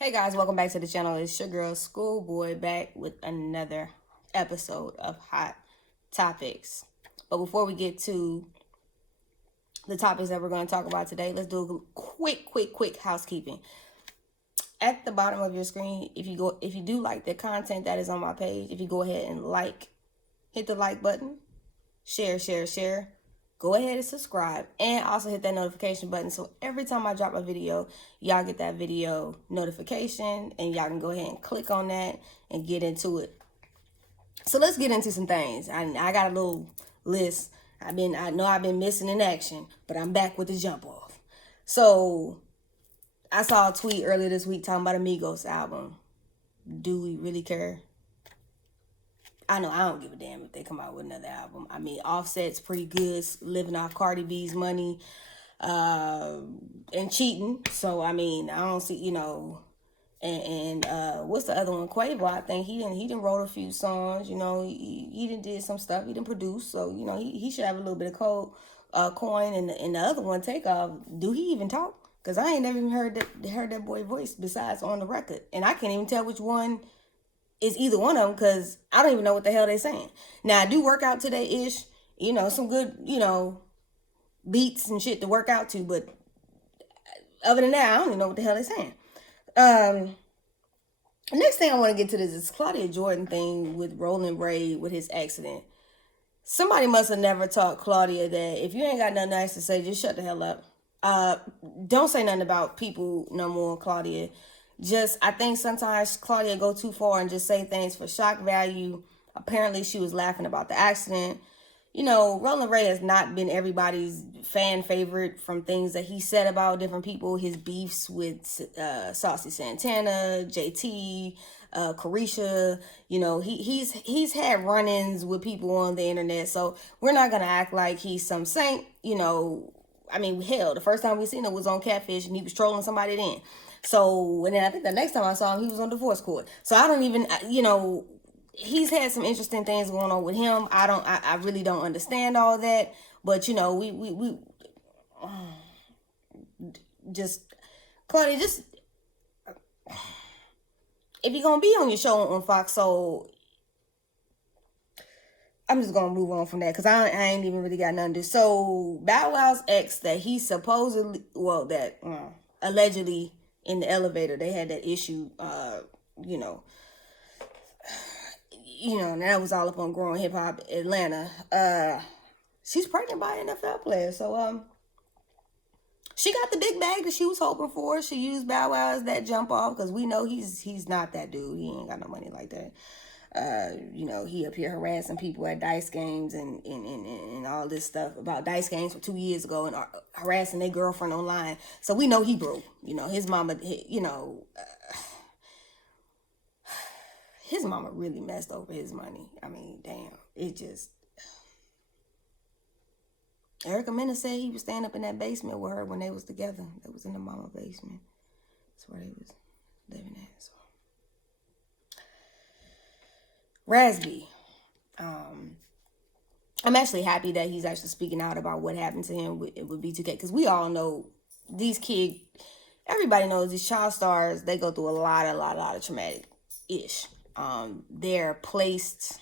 Hey guys, welcome back to the channel. It's your girl Schoolboy back with another episode of Hot Topics. But before we get to the topics that we're going to talk about today, let's do a quick housekeeping. At the bottom of your screen, if you do like the content that is on my page, if you go ahead and hit the like button, share. Go ahead and subscribe and also hit that notification button so every time I drop a video, y'all get that video notification and y'all can go ahead and click on that and get into it. So let's get into some things. I got a little list. I know I've been missing in action, but I'm back with the jump off. So I saw a tweet earlier this week talking about Amigos album. Do we really care? I know I don't give a damn if they come out with another album. I mean, Offset's pretty good, living off Cardi B's money, and cheating. So I mean, I don't see, and what's the other one? Quavo. I think he didn't wrote a few songs. He didn't did some stuff. He didn't produce. So he should have a little bit of coin. And the other one, Takeoff. Do he even talk? Cause I ain't never even heard that boy voice besides on the record, and I can't even tell which one is either one of them because I don't even know what the hell they're saying. Now I do work out today-ish, some good, beats and shit to work out to, but other than that, I don't even know what the hell they're saying. Next thing I want to get to this Claudia Jordan thing with Roland Ray with his accident. Somebody must have never taught Claudia that if you ain't got nothing nice to say, just shut the hell up. Don't say nothing about people no more, Claudia. I think sometimes Claudia go too far and just say things for shock value. Apparently she was laughing about the accident. Roland Ray has not been everybody's fan favorite from things that he said about different people. His beefs with Saucy Santana, JT, Carisha. He's had run-ins with people on the internet. So we're not going to act like he's some saint. I mean, hell, the first time we seen him was on Catfish and he was trolling somebody then. So, and then I think the next time I saw him, he was on divorce court. So I don't even, he's had some interesting things going on with him. I really don't understand all that. But, we just, Claudia, just, if you're going to be on your show on Fox Soul, I'm just going to move on from that because I ain't even really got nothing to do. So, Bow Wow's ex that he supposedly, allegedly, in the elevator they had that issue, and that was all up on Growing Hip Hop Atlanta. She's pregnant by an NFL player, so she got the big bag that she was hoping for. She used Bow Wow as that jump off because we know he's not that dude. He ain't got no money like that. He up here harassing people at dice games and all this stuff about dice games for 2 years ago and harassing their girlfriend online. So we know he broke. His mama, his mama really messed over his money. I mean, damn, it just. Erica Mena said he was staying up in that basement with her when they was together. That was in the mama basement. That's where they was living at. So. Rasby. I'm actually happy that he's actually speaking out about what happened to him with B2K because we all know these kids, everybody knows these child stars, they go through a lot of traumatic ish. They're placed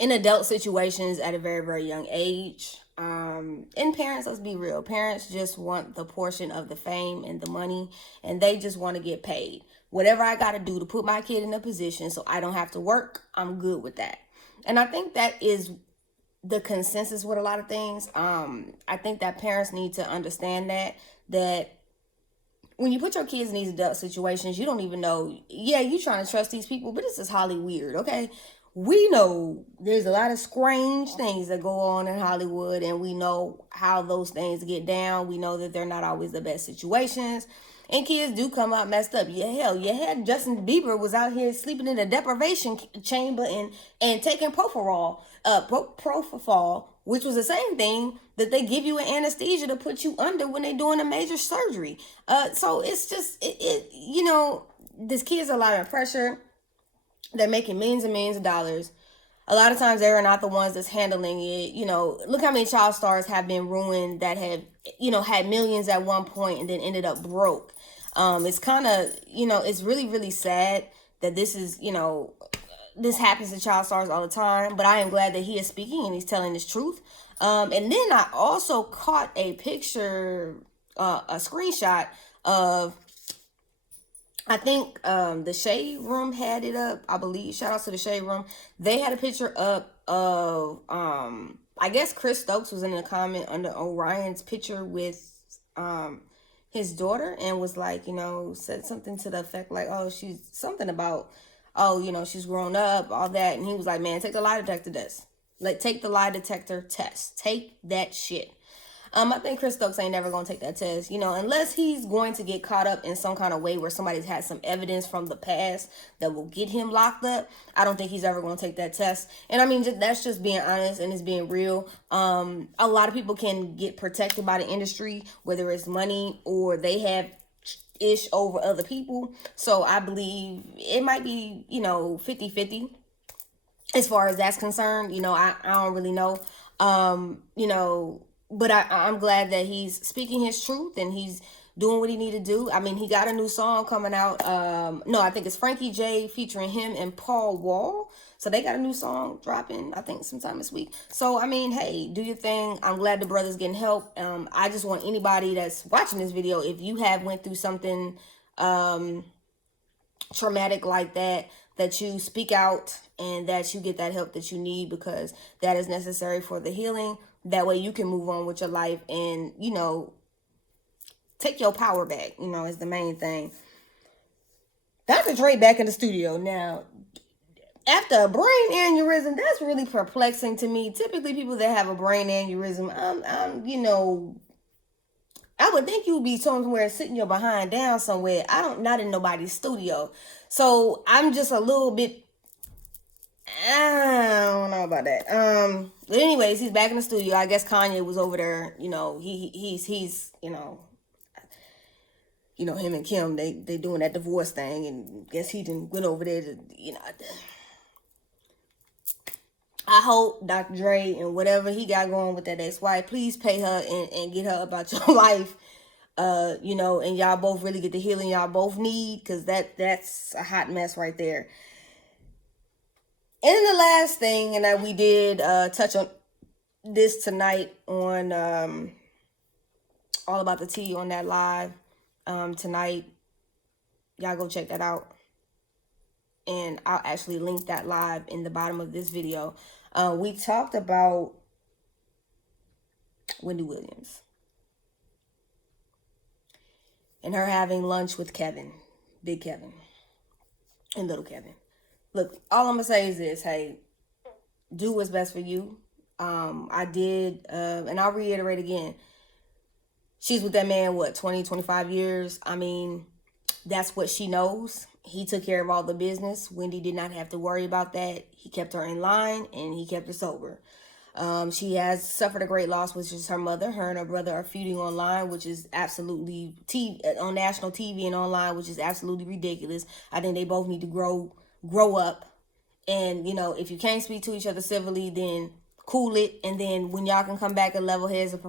in adult situations at a very, very young age. And parents, let's be real, parents just want the portion of the fame and the money, and they just want to get paid. Whatever I got to do to put my kid in a position so I don't have to work, I'm good with that. And I think that is the consensus with a lot of things. I think that parents need to understand that when you put your kids in these adult situations, you don't even know, you're trying to trust these people, but this is Holly weird, okay? We know there's a lot of strange things that go on in Hollywood, and we know how those things get down. We know that they're not always the best situations. And kids do come out messed up. You had Justin Bieber was out here sleeping in a deprivation chamber and taking propofol, which was the same thing that they give you an anesthesia to put you under when they're doing a major surgery. So it's just, these kids are a lot of pressure. They're making millions and millions of dollars. A lot of times they're not the ones that's handling it. Look how many child stars have been ruined that have, had millions at one point and then ended up broke. It's kind of, it's really, really sad that this is, this happens to child stars all the time, but I am glad that he is speaking and he's telling his truth. And then I also caught a picture, a screenshot of, I think the Shade Room had it up, I believe. Shout out to the Shade Room. They had a picture up of, I guess Chris Stokes was in the comment under Orion's picture with his daughter and was like, said something to the effect like, oh, she's something about, oh, she's grown up, all that. And he was like, man, take the lie detector test. Like, take the lie detector test. Take that shit. I think Chris Stokes ain't never going to take that test, unless he's going to get caught up in some kind of way where somebody's had some evidence from the past that will get him locked up. I don't think he's ever going to take that test. And I mean, that's just being honest and it's being real. A lot of people can get protected by the industry, whether it's money or they have ish over other people. So I believe it might be, 50-50 as far as that's concerned. I don't really know. But I'm glad that he's speaking his truth and he's doing what he need to do. I mean, he got a new song coming out. No, I think it's Frankie J featuring him and Paul Wall. So they got a new song dropping, I think, sometime this week. So, I mean, hey, do your thing. I'm glad the brother's getting help. I just want anybody that's watching this video, if you have went through something traumatic like that, that you speak out and that you get that help that you need, because that is necessary for the healing. That way you can move on with your life and, take your power back, is the main thing. Dr. Dre back in the studio. Now, after a brain aneurysm, that's really perplexing to me. Typically, people that have a brain aneurysm, I would think you would be somewhere sitting your behind down somewhere. Not in nobody's studio. So I'm just a little bit, I don't know about that. But anyways, he's back in the studio. I guess Kanye was over there. He's him and Kim, they doing that divorce thing, and guess he didn't went over there to, I hope Dr. Dre and whatever he got going with that ex-wife, please pay her and get her about your life. And y'all both really get the healing y'all both need, because that's a hot mess right there. And then the last thing, and that we did touch on this tonight on All About the Tea on that live tonight. Y'all go check that out. And I'll actually link that live in the bottom of this video. We talked about Wendy Williams and her having lunch with Kevin, Big Kevin, and Little Kevin. Look, all I'm going to say is this. Hey, do what's best for you. I did, and I'll reiterate again. She's with that man, 20, 25 years? I mean, that's what she knows. He took care of all the business. Wendy did not have to worry about that. He kept her in line, and he kept her sober. She has suffered a great loss, which is her mother. Her and her brother are feuding online, which is absolutely on national TV and online, which is absolutely ridiculous. I think they both need to grow up. And, if you can't speak to each other civilly, then cool it. And then when y'all can come back and level heads and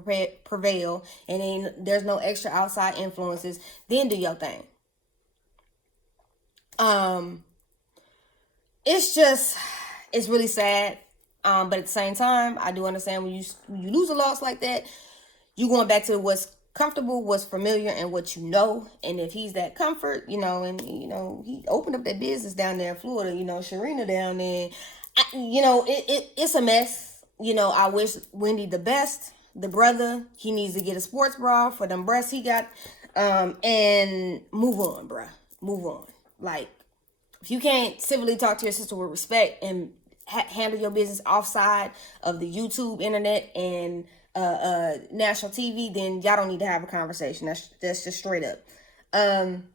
prevail, and then there's no extra outside influences, then do your thing. It's really sad. But at the same time, I do understand when you lose a loss like that, you going back to what's comfortable, what's familiar, and what you know. And if he's that comfort, and he opened up that business down there in Florida, Sharina down there, it's a mess. I wish Wendy the best. The brother, he needs to get a sports bra for them breasts he got, and move on, bruh. Move on. Like, if you can't civilly talk to your sister with respect and handle your business offside of the YouTube, internet, and national TV, then y'all don't need to have a conversation. That's just straight up. And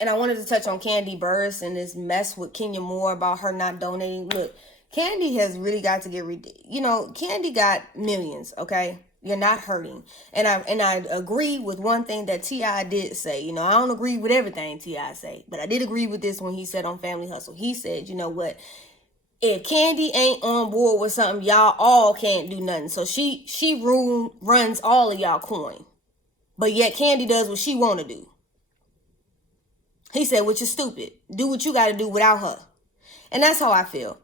I wanted to touch on Kandi Burruss and this mess with Kenya Moore about her not donating. Look, Kandi has really got to get Kandi got millions, okay? You're not hurting. And I agree with one thing that T.I. did say. I don't agree with everything T.I. say, but I did agree with this when he said on Family Hustle. He said, you know what? If Kandi ain't on board with something, y'all all can't do nothing. So she runs all of y'all coin. But yet Kandi does what she want to do. He said, which is stupid. Do what you got to do without her. And that's how I feel.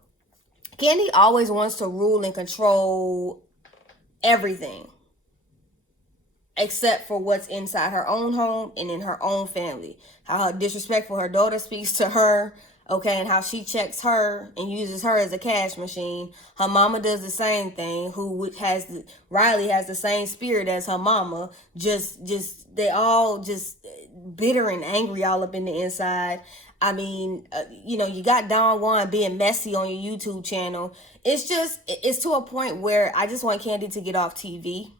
Kandi always wants to rule and control everything except for what's inside her own home and in her own family. How her disrespectful her daughter speaks to her, okay, and how she checks her and uses her as a cash machine. Her mama does the same thing. Riley has the same spirit as her mama. They all just bitter and angry all up in the inside. I mean, you got Don Juan being messy on your YouTube channel. It's to a point where I just want Kandi to get off TV.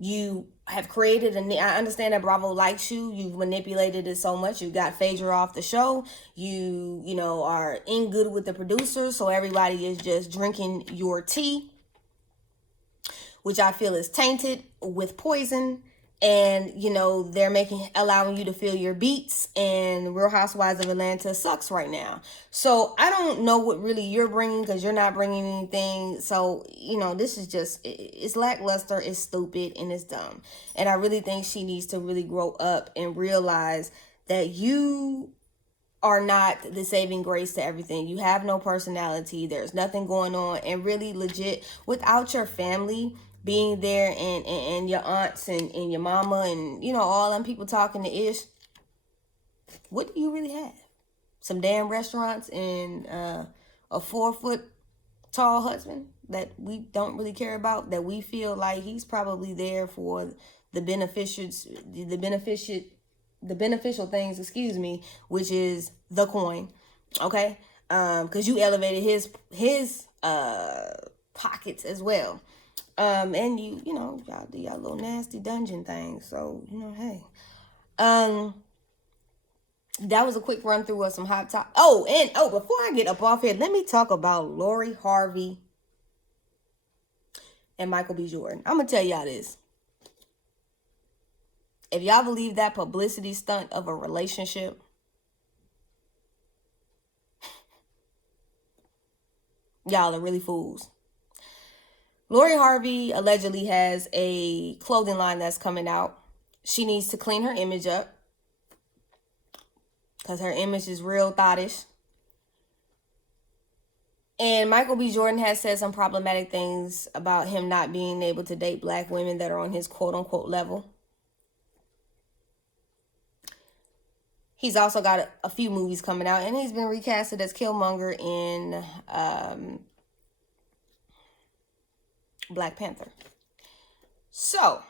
You have created I understand that Bravo likes you. You've manipulated it so much. You got Phaedra off the show. You are in good with the producers. So everybody is just drinking your tea, which I feel is tainted with poison. And, they're allowing you to feel your beats, and Real Housewives of Atlanta sucks right now. So I don't know what really you're bringing, because you're not bringing anything. So, this is it's lackluster, it's stupid, and it's dumb. And I really think she needs to really grow up and realize that you are not the saving grace to everything. You have no personality. There's nothing going on. And really legit, without your family being there and your aunts and your mama and, all them people talking to Ish, what do you really have? Some damn restaurants and a 4-foot tall husband that we don't really care about, that we feel like he's probably there for the beneficial things, which is the coin, okay? Because you elevated his pockets as well. And y'all do y'all little nasty dungeon thing. So, hey. That was a quick run through of some hot top. Before I get up off here, let me talk about Lori Harvey and Michael B. Jordan. I'm gonna tell y'all this. If y'all believe that publicity stunt of a relationship, y'all are really fools. Lori Harvey allegedly has a clothing line that's coming out. She needs to clean her image up, because her image is real thottish. And Michael B. Jordan has said some problematic things about him not being able to date black women that are on his quote-unquote level. He's also got a few movies coming out, and he's been recasted as Killmonger in Black Panther. So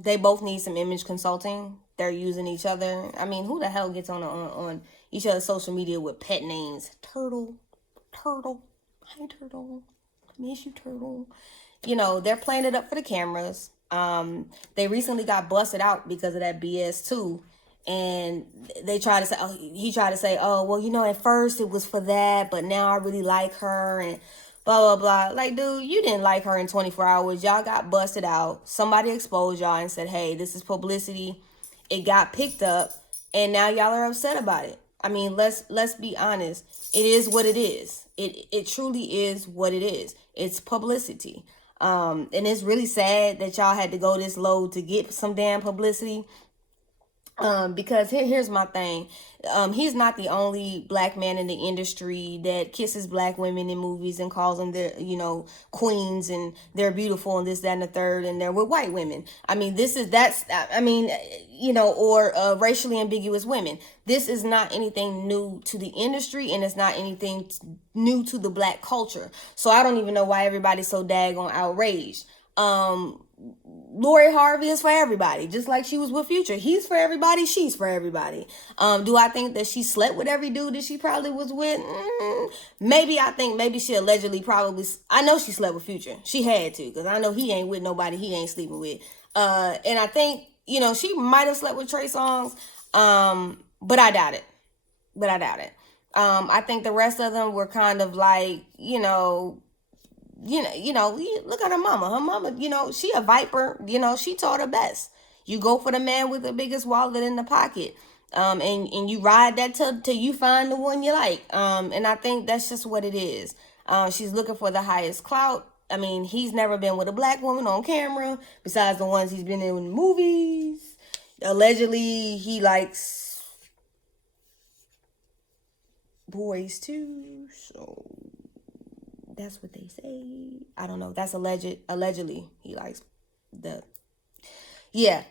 they both need some image consulting. They're using each other. I mean, who the hell gets on each other's social media with pet names? Turtle, hi Turtle, miss you Turtle. They're playing it up for the cameras. They recently got busted out because of that BS too. And they tried to say, he tried to say, at first it was for that, but now I really like her and blah, blah, blah. Like, dude, you didn't like her in 24 hours. Y'all got busted out. Somebody exposed y'all and said, hey, this is publicity. It got picked up, and now y'all are upset about it. I mean, let's be honest. It is what it is. It truly is what it is. It's publicity. And it's really sad that y'all had to go this low to get some damn publicity. Because here's my thing. He's not the only black man in the industry that kisses black women in movies and calls them their, queens and they're beautiful and this, that, and the third, and they're with white women. I mean, or racially ambiguous women. This is not anything new to the industry, and it's not anything new to the black culture. So I don't even know why everybody's so daggone outraged. Lori Harvey is for everybody, just like she was with Future. He's for everybody, she's for everybody. Do I think that she slept with every dude that she probably was with? Maybe. I think maybe she allegedly I know she slept with Future. She had to, because I know he ain't with nobody he ain't sleeping with. And I think, she might have slept with Trey Songz, but I doubt it. I think the rest of them were kind of like, look at her mama. Her mama, she a viper. She taught her best. You go for the man with the biggest wallet in the pocket. And you ride that till you find the one you like. And I think that's just what it is. She's looking for the highest clout. I mean, he's never been with a black woman on camera besides the ones he's been in movies. Allegedly, he likes boys too, so that's what they say. I don't know. That's allegedly he likes the, yeah.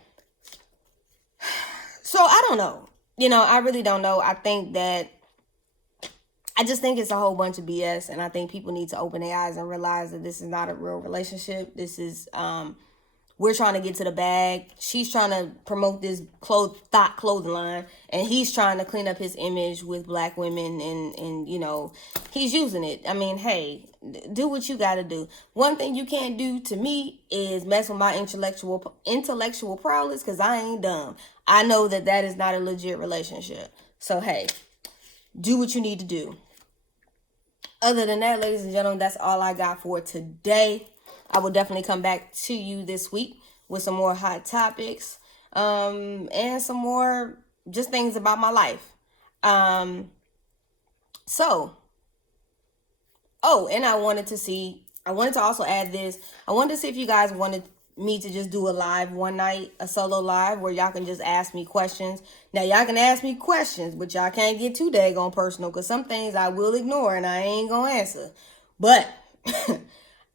So I don't know. I really don't know. I just think it's a whole bunch of BS, and I think people need to open their eyes and realize that this is not a real relationship. This is we're trying to get to the bag. She's trying to promote this thought clothing line, and he's trying to clean up his image with black women, and he's using it. I mean, hey, do what you got to do. One thing you can't do to me is mess with my intellectual prowess, because I ain't dumb. I know that is not a legit relationship. So hey, do what you need to do. Other than that, ladies and gentlemen, that's all I got for today. I will definitely come back to you this week with some more hot topics, and some more just things about my life. And I wanted to also add this. I wanted to see if you guys wanted me to just do a live one night, a solo live, where y'all can just ask me questions. Now, y'all can ask me questions, but y'all can't get too daggone personal, because some things I will ignore and I ain't gonna answer. But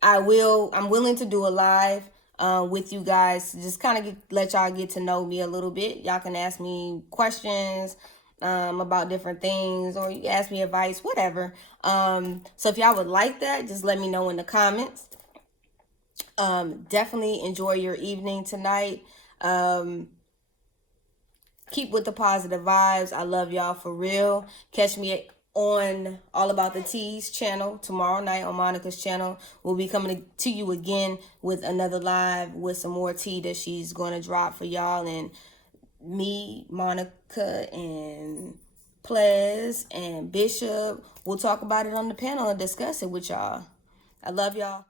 I'm willing to do a live with you guys to just kind of let y'all get to know me a little bit. Y'all can ask me questions about different things, or you ask me advice, whatever. So if y'all would like that, just let me know in the comments. Definitely enjoy your evening tonight. Keep with the positive vibes. I love y'all for real. Catch me on All About the Teas channel tomorrow night on Monica's channel. We'll be coming to you again with another live with some more tea that she's going to drop for y'all. And me, Monica, and Plez, and Bishop, we'll talk about it on the panel and discuss it with y'all. I love y'all.